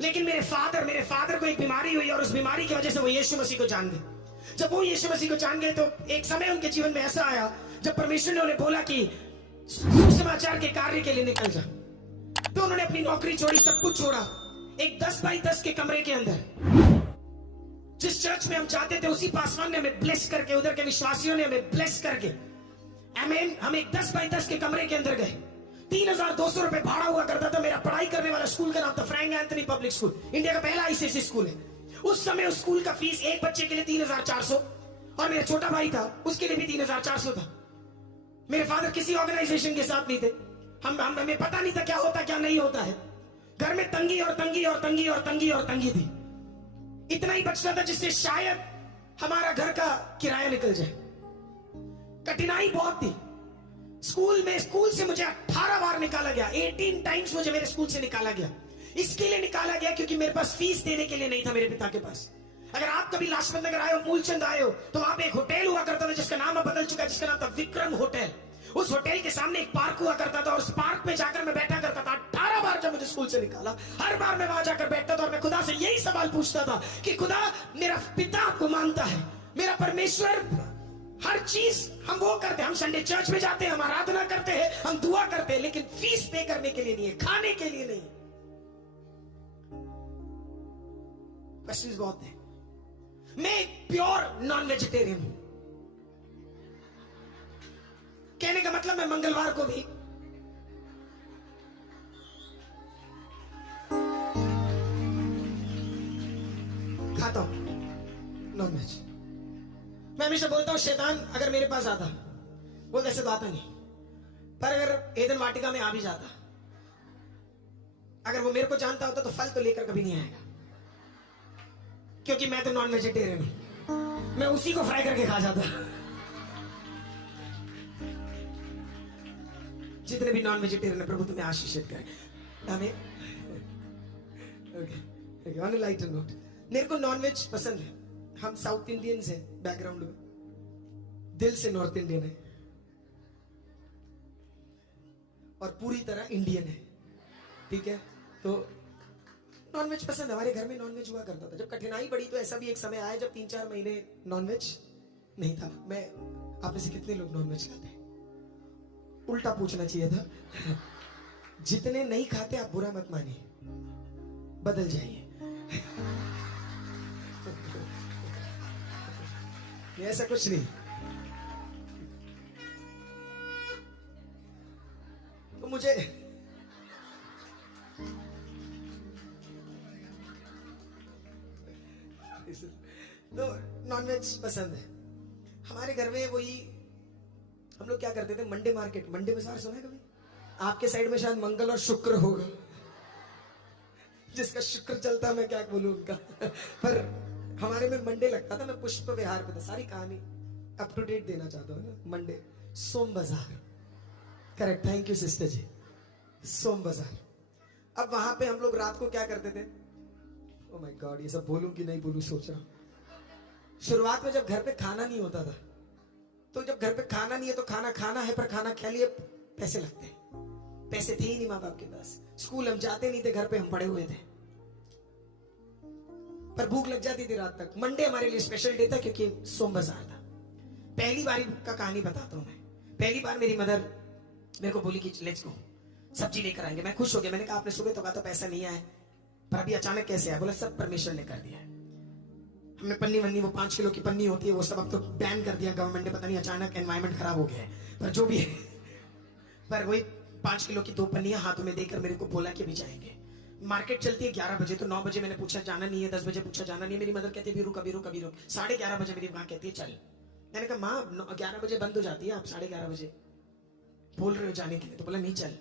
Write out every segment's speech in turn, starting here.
लेकिन मेरे फादर को एक बीमारी हुई और उस बीमारी की वजह से वो यीशु मसीह को जान गए। जब वो यीशु मसीह को जान गए तो एक समय उनके जीवन में ऐसा आया जब परमेश्वर ने उन्हें बोला कि सुसमाचार के कार्य के लिए निकल जा। तो उन्होंने अपनी नौकरी छोड़ी, सब कुछ छोड़ा, एक 10 बाई 10 के कमरे के अंदर जिस चर्च में हम जाते थे उसी पासवान ने हमें ब्लेस करके, उधर के विश्वासियों ने हमें ब्लेस करके, आमीन, हम एक 10 बाई 10 के कमरे के अंदर गए। 3,200 रुपए भाड़ा हुआ करता था। मेरा पढ़ाई करने वाला स्कूल का नाम था Frank Anthony public school, India का पहला आईसीएसई स्कूल है। उस समय उस स्कूल का फीस एक बच्चे के लिए 3,400 और मेरा छोटा भाई था उसके लिए भी 3,400 था। मेरे फादर किसी ऑर्गेनाइजेशन के साथ नहीं थे। हमें पता नहीं था क्या होता क्या नहीं होता है। घर में तंगी और तंगी और तंगी और तंगी और तंगी थी। इतना ही बचता था जिससे शायद हमारा घर का किराया निकल जाए। कठिनाई बहुत थी। स्कूल से मुझे 18 बार निकाला गया। 18 टाइम्स मुझे मेरे स्कूल से निकाला गया। इसके लिए निकाला गया क्योंकि मेरे पास फीस देने के लिए नहीं था मेरे पिता के पास। अगर आप कभी लाजपत नगर आए हो, मूलचंद आए हो, तो वहां पे एक होटल हुआ करता था जिसका नाम अब बदल चुका है, जिसका नाम था विक्रम होटल। उस होटल के सामने एक पार्क हुआ करता था और उस पार्क में जाकर मैं बैठा करता था। 18 बार जब मुझे स्कूल से निकाला, हर बार मैं वहां जाकर बैठता था और मैं खुदा से यही सवाल पूछता था कि खुदा, मेरा पिता आपको मानता है, मेरा परमेश्वर, हर चीज हम वो करते हैं, हम संडे चर्च में जाते हैं, हम आराधना करते हैं, हम दुआ करते हैं, लेकिन फीस पे करने के लिए नहीं है, खाने के लिए नहीं। क्वेश्चंस बहुत है। मैं एक प्योर नॉन वेजिटेरियन हूं। कहने का मतलब मैं मंगलवार को भी खाता हूं नॉन वेज। मैं हमेशा बोलता हूं शैतान अगर मेरे पास आता, वो वैसे तो आता नहीं, पर अगर एदन वाटिका में आ भी जाता, अगर वो मेरे को जानता होता तो फल तो लेकर कभी नहीं आएगा, क्योंकि मैं तो नॉन वेजिटेरियन हूं। मैं उसी को फ्राई करके खा जाता। जितने भी नॉन वेजिटेरियन है, प्रभु तुम्हें आशीषित करे। हमें okay, on a lighter note, मेरे को नॉन वेज पसंद है। हम साउथ इंडियन से बैकग्राउंड में, दिल से नॉर्थ इंडियन है और पूरी तरह इंडियन है, ठीक है। तो नॉन वेज पसंद है। हमारे घर में नॉन वेज हुआ करता था। जब कठिनाई बढ़ी तो ऐसा भी एक समय आया जब 3-4 महीने नॉन वेज नहीं था। मैं, आप में से कितने लोग नॉन वेज खाते हैं? उल्टा पूछना चाहिए था। जितने नहीं खाते आप बुरा मत मानिए, बदल जाइए। ऐसा कुछ नहीं। तो मुझे तो नॉनवेज पसंद है। हमारे घर में वही, हम लोग क्या करते थे, मंडे मार्केट, मंडे बाजार सुना है कभी? आपके साइड में शायद मंगल और शुक्र होगा। जिसका शुक्र चलता, मैं क्या बोलूं उनका। पर हमारे में मंडे लगता था। मैं पुष्प विहार पे था। सारी कहानी अप टू डेट देना चाहता हूँ ना। मंडे सोम बाजार, करेक्ट, थैंक यू सिस्टर जी, सोम बाजार। अब वहां पे हम लोग रात को क्या करते थे, ओ माय गॉड, ये सब बोलूं कि नहीं बोलूं सोच रहा हूं। शुरुआत में जब घर पे खाना नहीं होता था, तो जब घर पे खाना नहीं है तो खाना खाना है, पर खाना खा लिए पैसे लगते हैं। पैसे थे ही नहीं माँ बाप के पास। स्कूल हम जाते नहीं थे, घर पे हम पड़े हुए थे, पर भूख लग जाती थी रात तक। मंडे हमारे लिए स्पेशल डे था क्योंकि सोम बाजार था। पहली बार का कहानी बताता हूं मैं। पहली बार मेरी मदर मेरे को बोली कि लेट्स गो, सब्जी लेकर आएंगे। मैं खुश हो गया। मैंने कहा आपने सुबह तो कहा तो पैसा नहीं आया, पर अभी अचानक कैसे आया? बोला सब परमेश्वर ने कर दिया है। हमने पन्नी वन्नी, वो 5 किलो की पन्नी होती है, वो सब अब तो बैन कर दिया गवर्नमेंट ने। पता नहीं अचानक एनवायरमेंट खराब हो गया है, पर जो भी है। पर वही 5 किलो की 2 पन्नियां हाथों में देकर मेरे को बोला कि अभी जाएंगे। मार्केट चलती है 11 बजे, तो 9 बजे मैंने पूछा जाना नहीं है, 10 बजे पूछा जाना नहीं है। मेरी मदर कहती है रुक, अभी रुक, अभी रुक। 11:30 बजे मेरी माँ कहती है चल। मैंने कहा माँ 11 बजे बंद हो जाती है, आप 11:30 बजे बोल रहे हो जाने के लिए। तो बोला नहीं चल।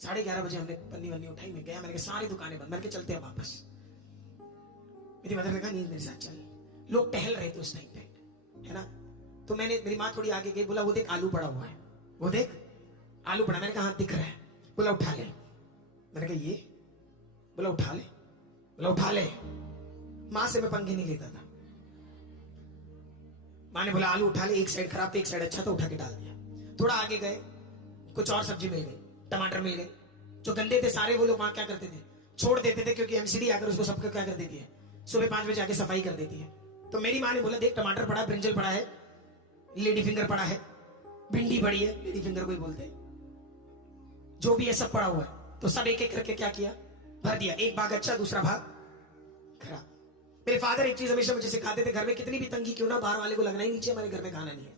11:30 बजे हमने पन्नी वन्नी उठाई, मैं गया। मैंने कहा सारी दुकानें बंद, मैंने कहा चलते हैं वापस। मेरी मदर ने कहा नहीं मेरे साथ चल। लोग टहल रहे थे उस टाइम पे, है ना। तो मैंने, मेरी माँ थोड़ी आगे गई, बोला वो देख आलू पड़ा हुआ है, वो देख आलू पड़ा। मैंने कहा हाँ दिख रहा है। बोला उठा ले। मैंने कहा ये? बोला उठा ले। बोला उठा ले। माँ से मैं पंगे नहीं लेता था। माँ ने बोला आलू उठा ले, एक साइड खराब था एक साइड अच्छा था, उठा के डाल दिया। थोड़ा आगे गए, कुछ और सब्जी मिल गई, टमाटर मिल गए। जो गंदे थे सारे वो लोग वहां क्या करते थे, छोड़ देते थे, क्योंकि एमसीडी आकर उसको सबका क्या कर देती है, सुबह 5 बजे आके सफाई कर देती है। तो मेरी माँ ने बोला देख टमाटर पड़ा है, ब्रिंजल पड़ा है, लेडी फिंगर पड़ा है, भिंडी पड़ी है, लेडी फिंगर को ही बोलते हैं, जो भी है सब पड़ा हुआ है। तो सब एक एक करके क्या किया, भर दिया। एक भाग अच्छा, दूसरा भाग खराब। मेरे फादर एक चीज हमेशा मुझे सिखाते थे, घर में कितनी भी तंगी क्यों ना, बाहर वाले को लगना ही नहीं चाहिए हमारे घर में खाना नहीं है।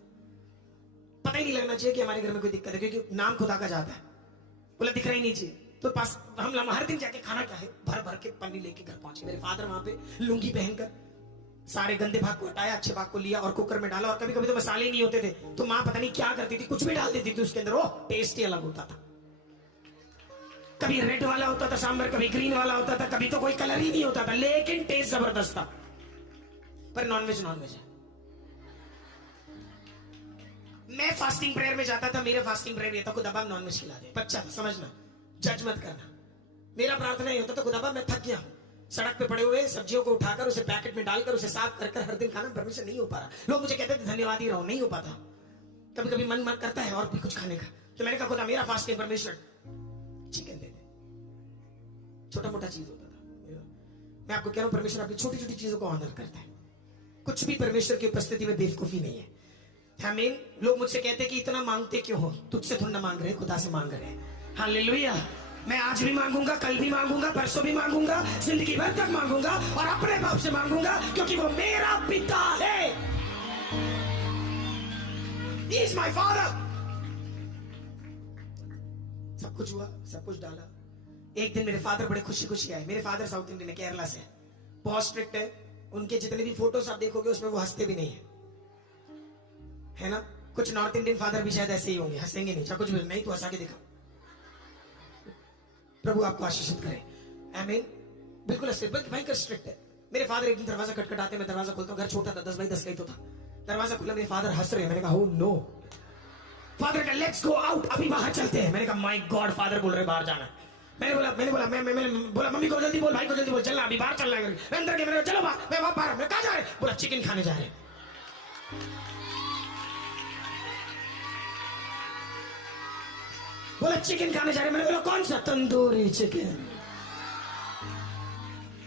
पता ही नहीं लगना चाहिए कि हमारे घर में कोई दिक्कत है, क्योंकि नाम खुदा का जाता है, बोला दिख रहा ही नहीं चाहिए। तो पास हम हर दिन जाके खाना क्या है, भर भर के पन्नी लेके घर पहुंचे। मेरे फादर वहां पे लुंगी पहनकर सारे गंदे भाग को हटाया, अच्छे भाग को लिया और कुकर में डाला। और कभी कभी तो मसाले नहीं होते थे, तो माँ पता नहीं क्या करती थी, कुछ भी डाल देती थी उसके अंदर, वो टेस्ट ही अलग होता था। कभी रेड वाला होता था सांभर, कभी ग्रीन वाला होता था, कभी तो कोई कलर ही नहीं होता था, लेकिन टेस्ट जबरदस्त था। पर नॉनवेज नॉनवेज है। मैं फास्टिंग प्रेयर में जाता था, मेरा फास्टिंग प्रेयर ये था, खुदा बाप नॉनवेज खिला दे। बच्चा था, समझना, जज मत करना। मेरा प्रार्थना ये होता था, खुदा बाप मैं थक गया हूं, सड़क पे पड़े हुए सब्जियों को उठाकर उसे पैकेट में डालकर उसे साफ कर हर दिन खाना परमिशन नहीं हो पा रहा। लोग मुझे कहते थे धन्यवाद ही रहो, नहीं हो पाता। कभी कभी मन करता है और भी कुछ खाने का। तो मैंने कहा खुदा मेरा फास्टिंग परमिशन चिकन दे दे। छोटा मोटा चीज होता था। मैं आपको कह रहा हूं, परमेश्वर आपकी छोटी छोटी चीजों को ऑनर करता है। कुछ भी परमेश्वर की उपस्थिति में बेवकूफी नहीं है। आमीन। लोग मुझसे कहते कि इतना मांगते क्यों हो, तुझसे थोड़ा ना मांग रहे, खुदा से मांग रहे। हालेलुया। मैं आज भी मांगूंगा, कल भी मांगूंगा, परसों भी मांगूंगा, जिंदगी भर तक मांगूंगा और अपने बाप से मांगूंगा, क्योंकि वो मेरा पिता है। He is my father। सब कुछ हुआ, सब कुछ डाला। एक दिन मेरे फादर बड़े खुशी खुशी आए। मेरे फादर साउथ इंडियन है, केरला से, बहुत स्ट्रिक्ट है। उनके जितने भी फोटोज आप देखोगे उसमें वो हंसते भी नहीं है ना। कुछ नॉर्थ इंडियन फादर भी शायद ऐसे ही होंगे, हंसेंगे नहीं, चाहे कुछ भी नहीं तो हंसा के दिखा। प्रभु आपको आशीषित करे। आमीन। बिल्कुल ऐसे, बल्कि भयंकर स्ट्रिक्ट है। मेरे फादर एक दिन दरवाजा खटखटाते, मैं दरवाजा खोलता हूँ, घर छोटा था, 10 बाई 10 का ही तो था। दरवाजा खुला, मेरे फादर हंस रहे हैं। मैंने कहा ओह नो। फादर का लेट्स गो आउट, अभी बाहर चलते हैं। मैंने कहा माय गॉड, फादर बोल रहे बाहर जाना। मैंने बोला मैं बोला मम्मी को जल्दी बोल, भाई को जल्दी बोल, चलना अभी बाहर चलना है। मैं अंदर गया, मैंने चलो मैं वहां बाहर, मैं कहां जा रहे? बोला चिकन खाने जा रहे। बोला चिकन खाने जा रहे। मैंने बोला कौन सा? तंदूरी चिकन।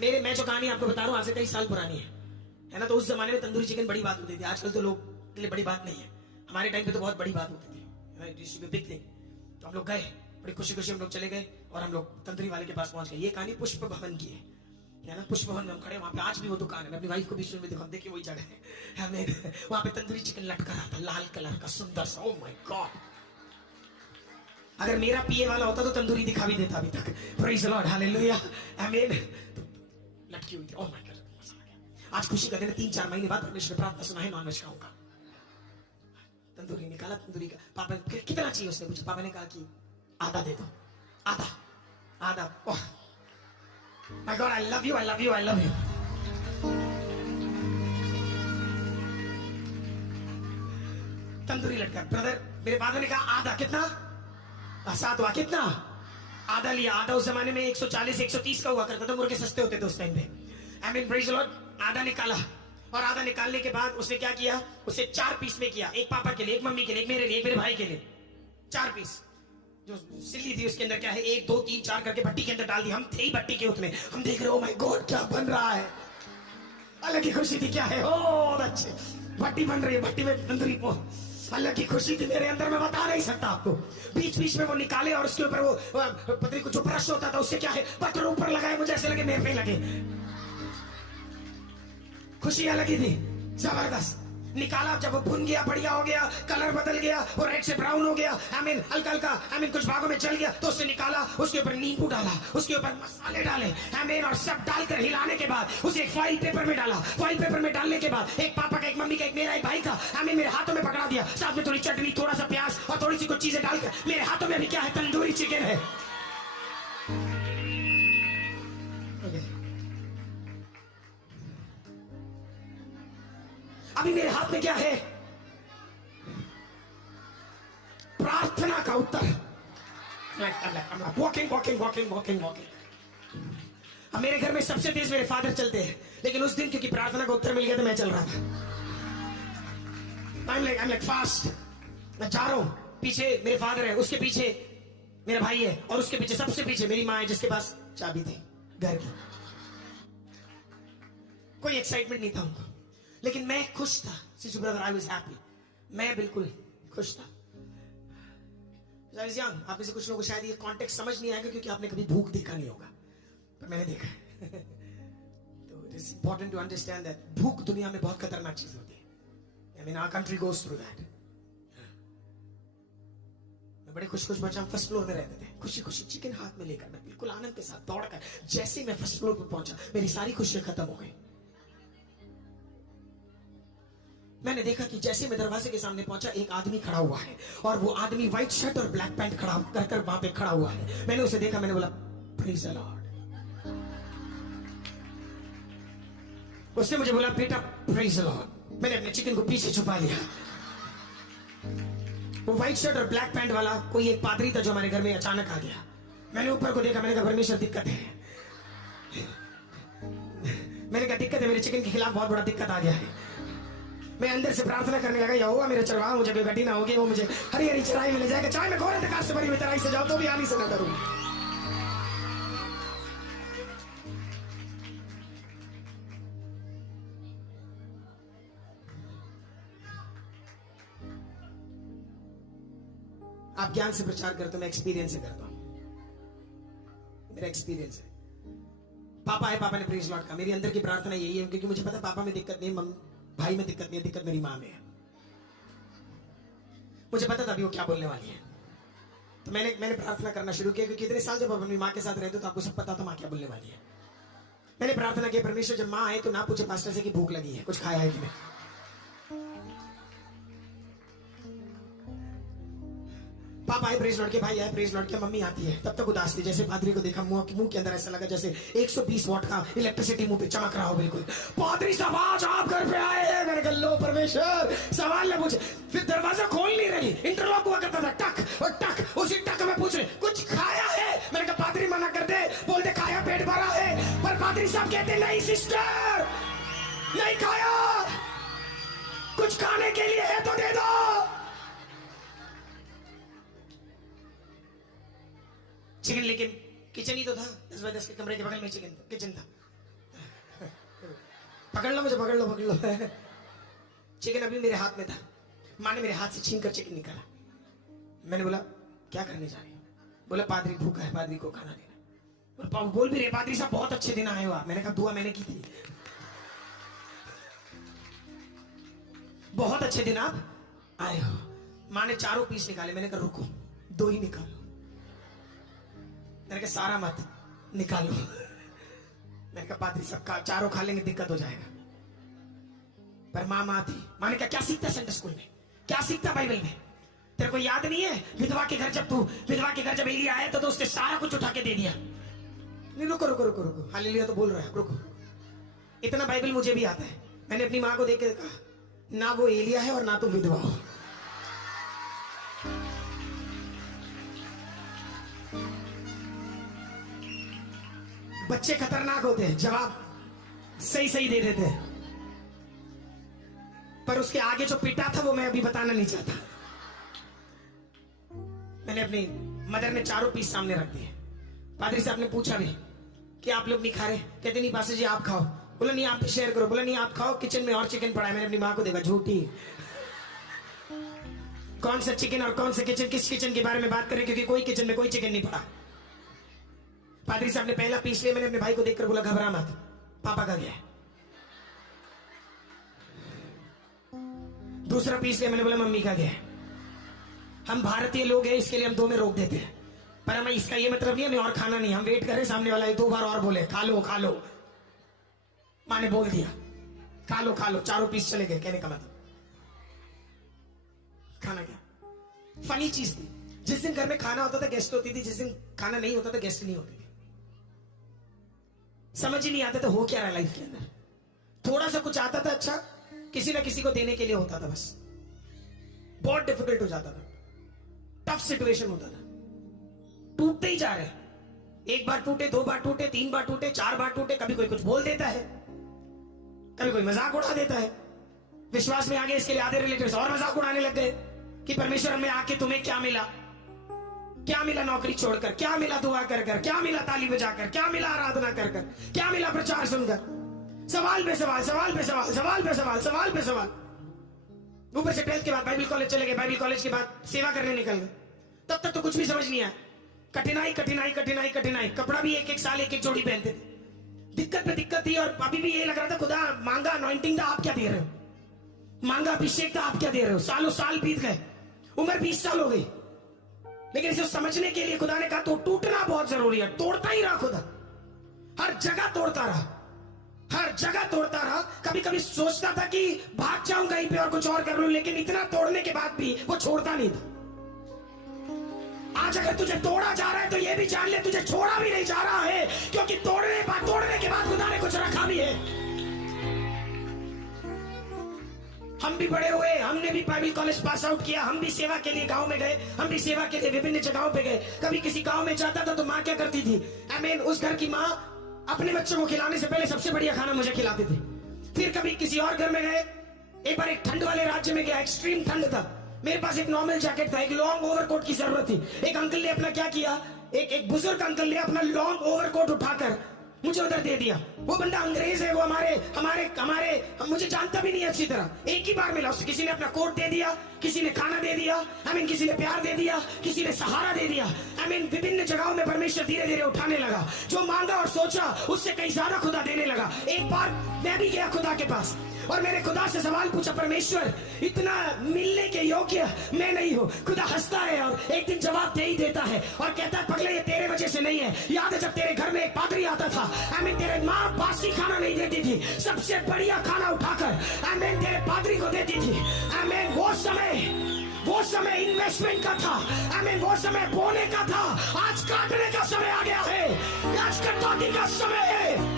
मैं जो कहानी आपको बता रहा हूं आज से कई साल पुरानी है ना। तो उस जमाने में तंदूरी चिकन बड़ी बात होती थी। आजकल तो लोग के लिए बड़ी बात नहीं है, हमारे टाइम पे तो बहुत बड़ी बात होती थी, बिग थिंग। तो हम लोग गए, बड़ी खुशी खुशी हम लोग चले गए और हम लोग तंदूरी वाले के पास पहुंच गए। ये कहानी पुष्प भवन की है ना। पुष्प भवन में हम खड़े, वहां पे आज भी वो दुकान है। मैं अपनी वाइफ को बीच में दिखा, देखिए वही जगह है। हमें वहां पे तंदूरी चिकन लटका रहा था, लाल कलर का, सुंदर सा। ओह माय गॉड, अगर मेरा पिए वाला होता तो तंदूरी दिखा भी देता अभी तक। प्रेज द लॉर्ड, हालेलुया, आमीन। लटकी हुई थी। ओह माय गॉड, मजा आ गया। आज खुशी का दिन, 3-4 महीने बाद परमेश्वर ने प्रार्थना सुना है, नॉनवेज खाऊंगा। तंदूरी निकाला, तंदूरी का पापा कितना चाहिए उसने पूछा। पापा ने कहा कि आधा दे दो, आधा आधा। Oh my God, I love you, I love you, I love you. Tandoori लटका। ब्रदर, मेरे फादर ने कहा आधा। कितना? 7 हुआ। कितना? आधा लिया। आधा उस जमाने में 140-130 का हुआ करता था, मुर्गे सस्ते होते थे उस टाइम पे। आमीन, प्रेज द लॉर्ड। आधा निकाला और आधा निकालने के बाद उसने क्या किया, उसे 4 पीस में किया। एक पापा के लिए, एक मम्मी के लिए, एक मेरे लिए, एक मेरे भाई के लिए। 4 पीस। जो सिल्ली थी उसके अंदर क्या है, 1 2 3 4 करके भट्टी के अंदर डाल दी। हम थे ही भट्टी के उतने, हम देख रहे हो माय गॉड क्या बन रहा है। अलग ही खुशी थी। क्या है? ओ अच्छे, भट्टी बन रही है, भट्टी में तंदूरी पो। अलग की खुशी थी मेरे अंदर, मैं बता नहीं सकता आपको। बीच बीच में वो निकाले और उसके ऊपर वो पत्नी को जो ब्रश होता था उससे क्या है बटर ऊपर लगाए, मुझे ऐसे लगे मेरे पे लगे। खुशी अलग ही थी, जबरदस्त। निकाला, जब वो भुन गया, बढ़िया हो गया, कलर बदल गया, वो रेड से ब्राउन हो गया, आमीन, हल्का हल्का, आमीन, कुछ भागों में जल गया, तो उससे निकाला, उसके ऊपर नींबू डाला, उसके ऊपर मसाले डाले, आमीन, और सब डालकर हिलाने के बाद उसे एक फॉइल पेपर में डाला। फॉइल पेपर में डालने के बाद एक पापा का, एक मम्मी का, एक मेरा, एक भाई का, आमीन, मेरे हाथों में पकड़ा दिया। साथ में थोड़ी चटनी, थोड़ा सा प्याज और थोड़ी सी कुछ चीजें डालकर मेरे हाथों में भी क्या है, तंदूरी चिकन है। अभी मेरे हाथ में क्या है? प्रार्थना का उत्तर। Walking walking walking walking walking. अब मेरे घर में सबसे तेज मेरे फादर चलते हैं, लेकिन उस दिन क्योंकि प्रार्थना का उत्तर मिल गया तो मैं चल रहा था। I'm like fast। मैं जा रहा हूं, पीछे मेरे फादर है, उसके पीछे मेरा भाई है और उसके पीछे सबसे पीछे मेरी माँ है जिसके पास चाबी थी। घर की। कोई एक्साइटमेंट नहीं था उनको, लेकिन मैं खुश था। Sister brother, I was happy. मैं बिल्कुल खुश था। आप में से कुछ लोगों को शायद ये कॉन्टेक्स्ट समझ नहीं आएगा क्योंकि आपने कभी भूख देखा नहीं होगा, पर मैंने देखा है। तो it is important to understand that भूख दुनिया में बहुत खतरनाक चीज होती है। I mean our country goes through that. मैं बड़े खुश बचा, फर्स्ट फ्लोर में रहते थे, खुशी खुशी चिकन हाथ में लेकर मैं बिल्कुल आनंद के साथ दौड़कर, जैसे ही मैं फर्स्ट फ्लोर पर पहुंचा मेरी सारी खुशियां खत्म हो गई। मैंने देखा कि जैसे मैं दरवाजे के सामने पहुंचा एक आदमी खड़ा हुआ है, और वो आदमी व्हाइट शर्ट और ब्लैक पैंट खड़ा कर वहां पे खड़ा हुआ है। मैंने उसे देखा, मैंने बोला प्रेज़ द लॉर्ड। उसने मुझे बोला बेटा प्रेज़ द लॉर्ड। मैंने अपने चिकन को पीछे छुपा लिया। वो व्हाइट शर्ट और ब्लैक पैंट वाला कोई एक पादरी था जो हमारे घर में अचानक आ गया। मैंने ऊपर को देखा, मैंने कहा परमेश्वर दिक्कत है। मैंने कहा दिक्कत है, मेरे चिकन के खिलाफ बहुत बड़ा दिक्कत आ गया है। मैं अंदर से प्रार्थना करने लगा, यहोवा मेरे चरवाहा, मुझे कोई घटी ना होगी, वो मुझे हरी हरी चराई मिल जाएगा, चाहे मैं घोर अंधकार से भरी हुई तराई से जाऊं तो भी आनी से न डरूं। आप ज्ञान से प्रचार करते हो, मैं एक्सपीरियंस से करता हूं। मेरा एक्सपीरियंस है। पापा है, पापा ने प्रेज़ लॉर्ड कहा। मेरी अंदर की प्रार्थना यही है क्योंकि मुझे पता है पापा में दिक्कत नहीं, भाई में दिक्कत नहीं है, दिक्कत मेरी मां में है। मुझे पता था अभी वो क्या बोलने वाली है, तो मैंने प्रार्थना करना शुरू किया क्योंकि इतने साल जब अपनी मां के साथ रहते हो तो आपको सब पता था मां क्या बोलने वाली है। मैंने प्रार्थना की, परमेश्वर जब मां आए तो ना पूछे पास्टर से कि भूख लगी है, कुछ खाया है कि नहीं। पापा आए प्रेज़ लॉर्ड के, भाई आए प्रेज़ लॉर्ड के, मम्मी आती है। तब तक उदास थी। जैसे पादरी को देखा, मुंह के अंदर ऐसा लगा जैसे 120 वॉट का इलेक्ट्रिसिटी मुंह पे चमक रहा हो बिल्कुल। पादरी साहब आज आप घर पे आए हैं। मैंने कहा लो परमेश्वर, सवाल न पूछे। फिर दरवाजा खोल नहीं रही, इंटरलॉक हुआ करता था, टक और टक। उसी टक में पूछ रहे कुछ खाया है। मैंने कहा पादरी मना कर दे, बोलते खाया, पेट भरा है। पर पादरी साहब कहते नहीं सिस्टर, नहीं खाया, कुछ खाने के लिए है तो दे दो। चिकन, लेकिन किचन ही तो था, 10 बाय 10 के कमरे के बगल में किचन था। पकड़ लो मुझे, पकड़ लो। चिकन अभी मेरे हाथ में था। माँ ने मेरे हाथ से छीन कर चिकन निकाला। मैंने बोला क्या करने जा रही हो? बोला पादरी भूखा है, पादरी को खाना देना। बोल भी रहे पादरी साहब बहुत अच्छे दिन आए हो आप। मैंने कहा दुआ मैंने की थी, बहुत अच्छे दिन आप आए हो। माँ ने 4 पीस निकाले। मैंने कहा रुको, 2 ही निकालो। मैंने कहा सारा मत निकालो। मैंने कहा पादरी साहब 4 खा लेंगे, दिक्कत हो जाएगा। पर माँ थी। माँ ने कहा क्या सीखता संडे स्कूल में, क्या सीखता बाइबल में? तेरे को याद नहीं है विधवा के घर जब एलिया आया तो उसने सारा कुछ उठा के दे दिया। नहीं रुको, हालेलुया तो बोल रहा है, रुको। इतना बाइबल मुझे भी आता है। मैंने अपनी माँ को देख के कहा ना वो एलिया है और ना तो विधवा हो। बच्चे खतरनाक होते हैं, जवाब सही दे देते हैं, पर उसके आगे जो पिटा था वो मैं अभी बताना नहीं चाहता। मैंने अपनी मदर ने 4 पीस सामने रख दिए। पादरी साहब ने पूछा भी कि आप लोग नहीं खा रहे? कहते नहीं पास्टर जी आप खाओ। बोला नहीं आप शेयर करो। बोला नहीं आप खाओ, किचन में और चिकन पड़ा है। मैंने अपनी माँ को देखा, झूठी। कौन सा चिकन और कौन सा किचन, किस किचन के बारे में बात करें, क्योंकि कोई किचन में कोई चिकन नहीं पड़ा। पादरी साहब ने पहला पीस लिया। मैंने अपने भाई को देखकर बोला घबरा मत, पापा का गया। दूसरा पीस लिया। मैंने बोला मम्मी का गया। हम भारतीय लोग हैं, इसके लिए हम 2 में रोक देते हैं, पर हमें इसका ये मतलब नहीं हमें और खाना नहीं। हम वेट करें, सामने वाला 2 बार और बोले खा लो खा लो। माँ ने बोल दिया खा लो खा लो। 4 पीस चले गए। कहने का मतलब खाना क्या। फनी चीज थी, जिस दिन घर में खाना होता था गेस्ट होती थी, जिस दिन खाना नहीं होता था गेस्ट नहीं होती थी। समझ ही नहीं आता था हो क्या रहा लाइफ के अंदर। थोड़ा सा कुछ आता था, अच्छा किसी ना किसी को देने के लिए होता था, बस बहुत डिफिकल्ट हो जाता था, टफ सिचुएशन होता था। टूटते ही जा रहे, 1 बार टूटे, 2 बार टूटे, 3 बार टूटे, 4 बार टूटे। कभी कोई कुछ बोल देता है, कभी कोई मजाक उड़ा देता है। विश्वास में आ गए, इसके लिए आधे रिलेटिव्स और मजाक उड़ाने लग गए कि परमेश्वर में आके तुम्हें क्या मिला, क्या मिला नौकरी छोड़कर, क्या मिला दुआ कर कर, क्या मिला ताली बजाकर, क्या मिला आराधना कर कर, क्या मिला प्रचार सुनकर? सवाल पे सवाल, सवाल पे सवाल, सवाल पे सवाल, सवाल पे सवाल। ऊपर से 12th के बाद बाइबल कॉलेज चले गए, बाइबल कॉलेज के बाद सेवा करने निकल गए। तब तक तो कुछ भी समझ नहीं आया। कठिनाई कठिनाई कठिनाई कठिनाई। कपड़ा भी एक एक साल एक एक जोड़ी पहनते थे। दिक्कत पे दिक्कत थी और अभी भी ये लग रहा था खुदा मांगा अनॉइंटिंग था, आप क्या दे रहे हो? मांगा अभिषेक था, आप क्या दे रहे हो? सालों साल बीत गए, उम्र 20 साल हो गई, लेकिन इसे समझने के लिए खुदा ने कहा तो टूटना बहुत जरूरी है। तोड़ता ही रहा खुदा, हर जगह तोड़ता रहा, हर जगह तोड़ता रहा। कभी कभी सोचता था कि भाग जाऊं कहीं पे और कुछ और कर लूं, लेकिन इतना तोड़ने के बाद भी वो छोड़ता नहीं था। आज अगर तुझे तोड़ा जा रहा है तो ये भी जान ले तुझे छोड़ा भी नहीं जा रहा है, क्योंकि तोड़ने के बाद खुदा ने कुछ रखा भी है। हम भी बड़े हुए, हमने भी बाइबल कॉलेज पास आउट किया, हम भी सेवा के लिए गांव में गए, हम भी सेवा के लिए विभिन्न जगहों पे गए। कभी किसी गांव में जाता था तो माँ क्या करती थी, उस घर की माँ अपने बच्चों को खिलाने से पहले सबसे बढ़िया खाना मुझे खिलाते थे। फिर कभी किसी और घर में गए, एक बार एक ठंड वाले राज्य में गया, एक्सट्रीम ठंड था। मेरे पास एक नॉर्मल जैकेट था, एक लॉन्ग ओवरकोट की जरूरत थी। एक अंकल ने अपना क्या किया, एक बुजुर्ग अंकल ने अपना लॉन्ग ओवरकोट उठाकर मुझे उधर दे दिया। वो बंदा अंग्रेज है, वो हमारे मुझे जानता भी नहीं अच्छी तरह। एक ही बार मिला उससे, किसी ने अपना कोट दे दिया, किसी ने खाना दे दिया, किसी ने प्यार दे दिया, किसी ने सहारा दे दिया। विभिन्न जगहों में परमेश्वर धीरे धीरे उठाने लगा। जो मांगा और सोचा उससे कहीं ज्यादा खुदा देने लगा। एक बार मैं भी गया खुदा के पास और मैंने खुदा से सवाल पूछा, परमेश्वर इतना मिलने के योग्य मैं नहीं हूँ। खुदा हंसता है और एक दिन जवाब दे ही देता है और कहता है, पगले ये तेरे वजह से नहीं है। याद है जब तेरे घर में एक पादरी आता था, तेरे माँ बासी खाना नहीं देती थी, सबसे बढ़िया खाना उठाकर तेरे पादरी को देती थी। वो समय इन्वेस्टमेंट का था, वो समय बोने का था। आज काटने का समय आ गया है, आज कटौती का समय है।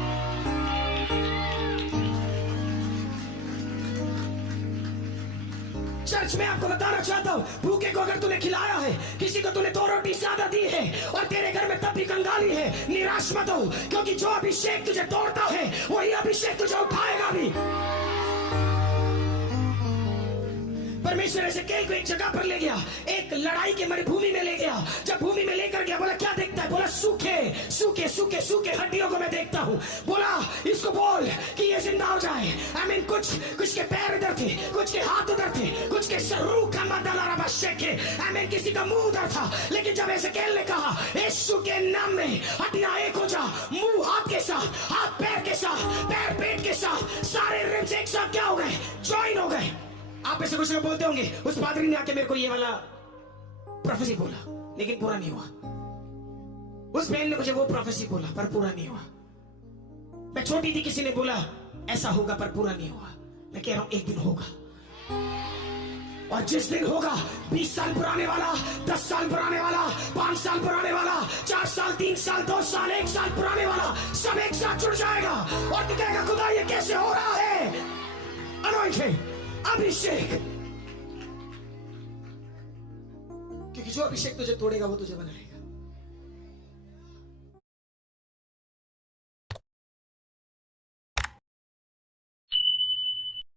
चर्च में आपको बताना चाहता हूँ, भूखे को अगर तूने खिलाया है, किसी को तूने 2 रोटी ज्यादा दी है और तेरे घर में तब भी कंगाली है, निराश मत हो, क्योंकि जो अभिषेक तुझे तोड़ता है वही अभिषेक तुझे उठाएगा भी। परमेश्वर एजेकिएल को एक जगह पर ले गया, एक लड़ाई के मरुभूमि में ले गया। जब भूमि में लेकर गया, बोला क्या देखता है? बोला सूखे सूखे सूखे सूखे हड्डियों को मैं देखता हूँ। बोला इसको बोल कि ये जिंदा हो जाए। कुछ के पैर इधर थे, कुछ के हाथ उधर थे, कुछ के सरू का मदला के किसी का मुंह उधर था। लेकिन जब एजेकिएल ने कहा यीशु के नाम में हड्डियां एक हो जा, मुंह हाथ के साथ, हाथ पैर के साथ, पैर पेट के साथ, सारे रिब्स एक साथ क्या हो गए? ज्वाइन हो गए। आप ऐसे कुछ लोग बोलते होंगे, उस पादरी ने आके मेरे को ये वाला प्रोफेसी बोला लेकिन पूरा नहीं हुआ, उस बहन ने मुझे वो प्रोफेसी बोला पर पूरा नहीं हुआ, मैं छोटी थी किसी ने बोला ऐसा होगा पर पूरा नहीं हुआ। मैं कह रहा हूं एक दिन होगा, और जिस दिन होगा 20 साल पुराने वाला, 10 साल पुराने वाला, 5 साल पुराने वाला, 4 साल, 3 साल, 2 साल, 1 साल पुराने वाला सब एक साथ जुड़ जाएगा और तू कहेगा खुदा ये कैसे हो रहा है? अनॉइंटिंग, अभिषेक, क्योंकि जो अभिषेक तुझे तोड़ेगा वो तुझे बनाएगा।